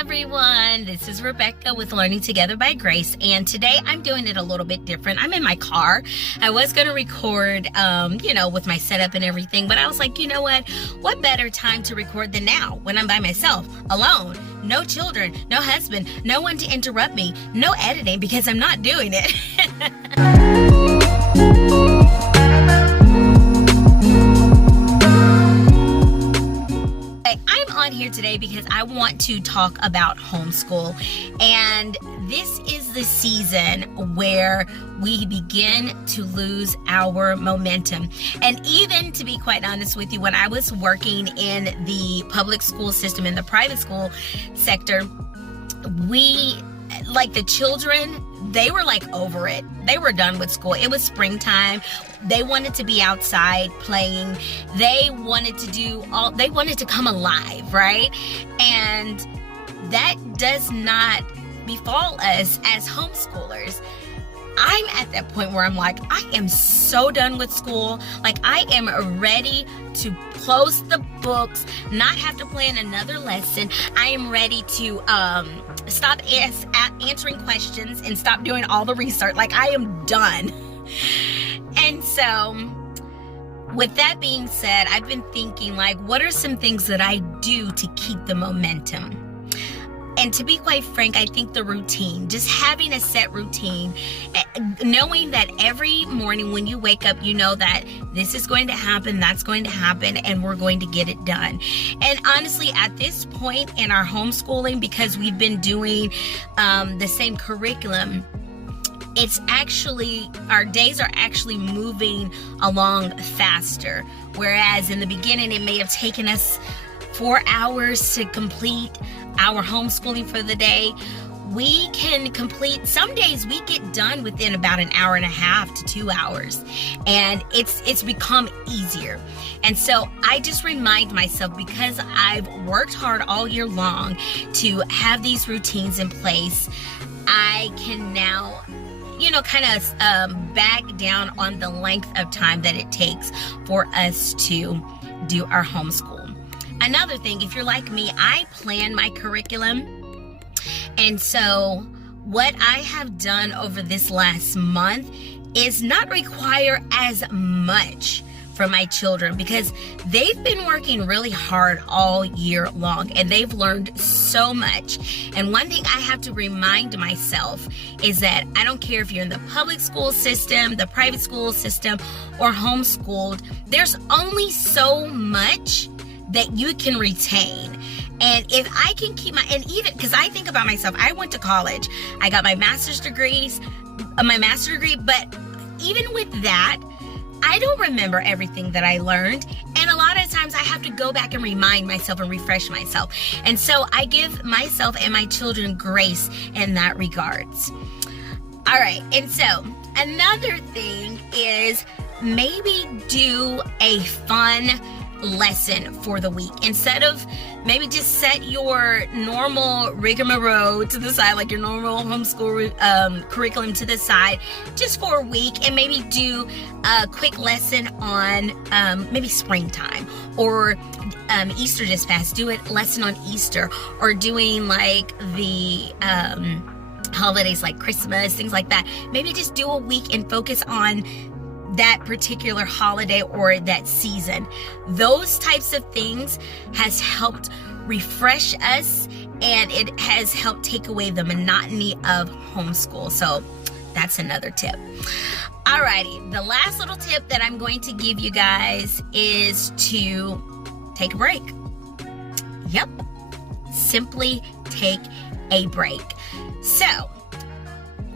everyone, this is Rebecca with Learning Together by Grace, and today I'm doing it a little bit different. I'm in my car. I was going to record, with my setup and everything, but I was like, you know what better time to record than now when I'm by myself, alone, no children, no husband, no one to interrupt me, no editing because I'm not doing it. Here today because I want to talk about homeschool, and this is the season where we begin to lose our momentum. And even to be quite honest with you, when I was working in the public school system, in the private school sector, the children, they were over it. They were done with school. It was springtime. They wanted to be outside playing. They wanted to come alive, right? And that does not befall us as homeschoolers. I'm at that point where I'm like, I am so done with school. I am ready to close the books, not have to plan another lesson. I am ready to stop answering questions and stop doing all the research. I am done. And so with that being said, I've been thinking, what are some things that I do to keep the momentum? And to be quite frank, I think the routine, just having a set routine, knowing that every morning when you wake up, you know that this is going to happen, that's going to happen, and we're going to get it done. And honestly, at this point in our homeschooling, because we've been doing the same curriculum, our days are actually moving along faster. Whereas in the beginning, it may have taken us 4 hours to complete our homeschooling for the day. We can complete, some days we get done within about an hour and a half to 2 hours, and it's become easier. And so I just remind myself, because I've worked hard all year long to have these routines in place, I can now back down on the length of time that it takes for us to do our homeschool. Another thing, if you're like me, I plan my curriculum. And so what I have done over this last month is not require as much from my children, because they've been working really hard all year long and they've learned so much. And one thing I have to remind myself is that I don't care if you're in the public school system, the private school system, or homeschooled, there's only so much that you can retain. And if I can keep even because I think about myself, I went to college, I got my master's degree, but even with that, I don't remember everything that I learned. And a lot of times I have to go back and remind myself and refresh myself. And so I give myself and my children grace in that regards. All right. And so another thing is maybe do a fun lesson for the week. Instead of maybe just set your normal rigmarole to the side, your normal homeschool curriculum to the side just for a week, and maybe do a quick lesson on maybe springtime, or Easter just passed, do a lesson on Easter, or doing the holidays like Christmas, things like that. Maybe just do a week and focus on that particular holiday or that season. Those types of things has helped refresh us, and it has helped take away the monotony of homeschool. So that's another tip. Alrighty, the last little tip that I'm going to give you guys is to take a break. Yep, simply take a break. So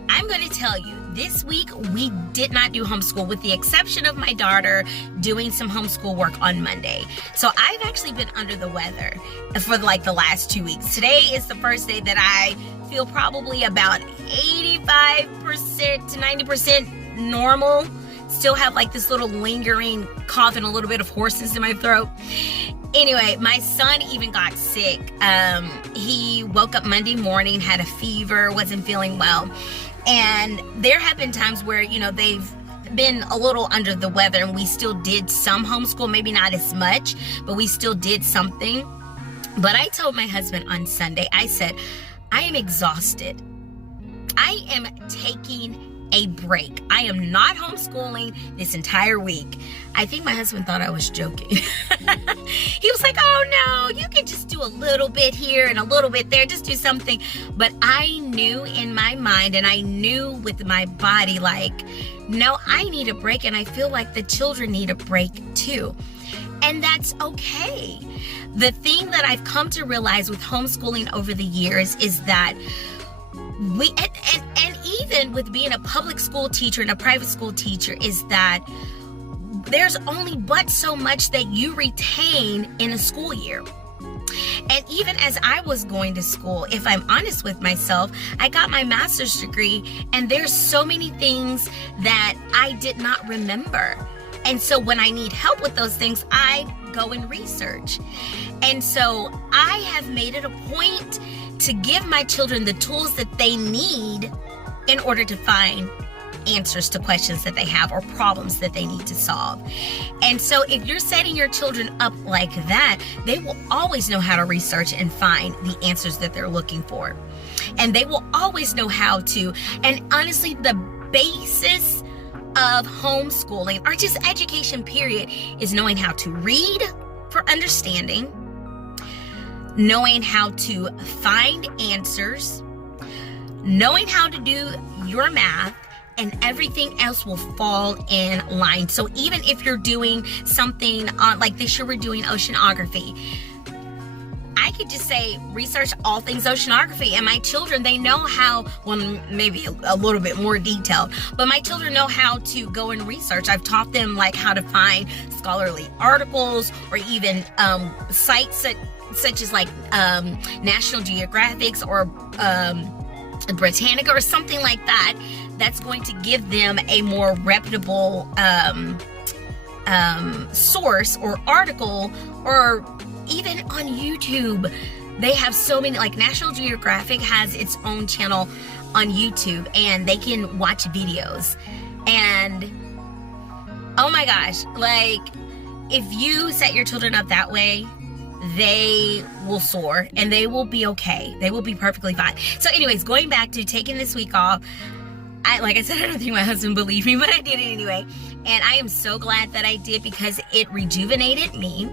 I'm going to tell you, this week we did not do homeschool, with the exception of my daughter doing some homeschool work on Monday. So I've actually been under the weather for the last 2 weeks. Today is the first day that I feel probably about 85% to 90% normal. Still have this little lingering cough and a little bit of hoarseness in my throat. Anyway, my son even got sick. He woke up Monday morning, had a fever, wasn't feeling well. And there have been times where, they've been a little under the weather, and we still did some homeschool, maybe not as much, but we still did something. But I told my husband on Sunday, I said, I am exhausted. I am taking a break. I am not homeschooling this entire week. I think my husband thought I was joking. He was like, oh no, you can just do a little bit here and a little bit there, just do something. But I knew in my mind, and I knew with my body, like, no, I need a break, and I feel like the children need a break too. And that's okay. The thing that I've come to realize with homeschooling over the years is that we, and even with being a public school teacher and a private school teacher, is that there's only but so much that you retain in a school year. And even as I was going to school, if I'm honest with myself, I got my master's degree, and there's so many things that I did not remember. And so when I need help with those things, I go and research. And so I have made it a point to give my children the tools that they need in order to find answers to questions that they have or problems that they need to solve. And so if you're setting your children up like that, they will always know how to research and find the answers that they're looking for. And they will always know how to, and honestly, the basis of homeschooling, or just education period, is knowing how to read for understanding, knowing how to find answers, knowing how to do your math, and everything else will fall in line. So even if you're doing something like this year, we're doing oceanography, I could just say research all things oceanography, and my children, they know how, well, maybe a little bit more detailed, but my children know how to go and research. I've taught them like how to find scholarly articles, or even sites such as like National Geographic's or Britannica or something like that, that's going to give them a more reputable source or article. Or even on YouTube, they have so many, like National Geographic has its own channel on YouTube, and they can watch videos. And oh my gosh, like if you set your children up that way, they will soar and they will be okay. They will be perfectly fine. So anyways, going back to taking this week off, like I said, I don't think my husband believed me, but I did it anyway. And I am so glad that I did, because it rejuvenated me.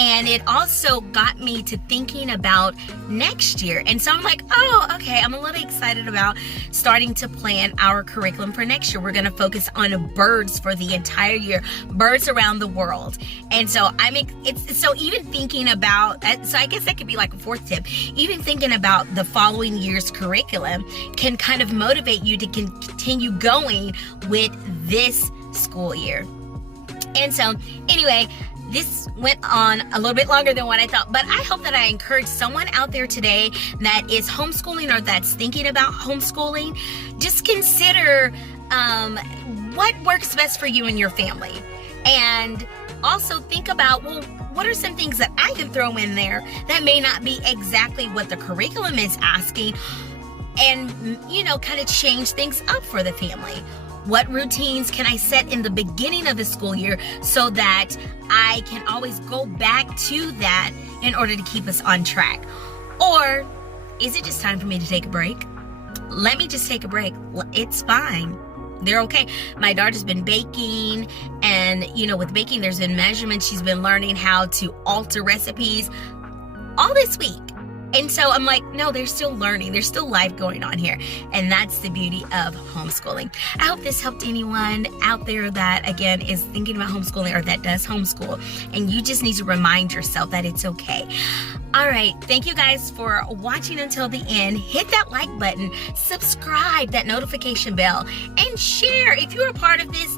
And it also got me to thinking about next year. And so I'm like, oh, okay, I'm a little excited about starting to plan our curriculum for next year. We're gonna focus on birds for the entire year, birds around the world. And so so even thinking about, so I guess that could be like a fourth tip, even thinking about the following year's curriculum can kind of motivate you to continue going with this school year. And so anyway, this went on a little bit longer than what I thought, but I hope that I encourage someone out there today that is homeschooling or that's thinking about homeschooling. Just consider what works best for you and your family. And also think about, well, what are some things that I can throw in there that may not be exactly what the curriculum is asking, and, you know, kind of change things up for the family. What routines can I set in the beginning of the school year so that I can always go back to that in order to keep us on track? Or is it just time for me to take a break? Let me just take a break. It's fine. They're okay. My daughter's been baking, and you know, with baking, there's been measurements. She's been learning how to alter recipes all this week. And so I'm like, no, they're still learning. There's still life going on here. And that's the beauty of homeschooling. I hope this helped anyone out there that, again, is thinking about homeschooling or that does homeschool. And you just need to remind yourself that it's okay. All right. Thank you guys for watching until the end. Hit that like button, subscribe, that notification bell, and share. If you're a part of this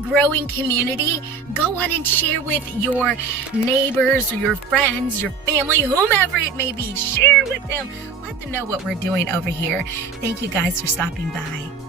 growing community, go on and share with your neighbors or your friends, your family, whomever it may be. Share with them. Let them know what we're doing over here. Thank you guys for stopping by.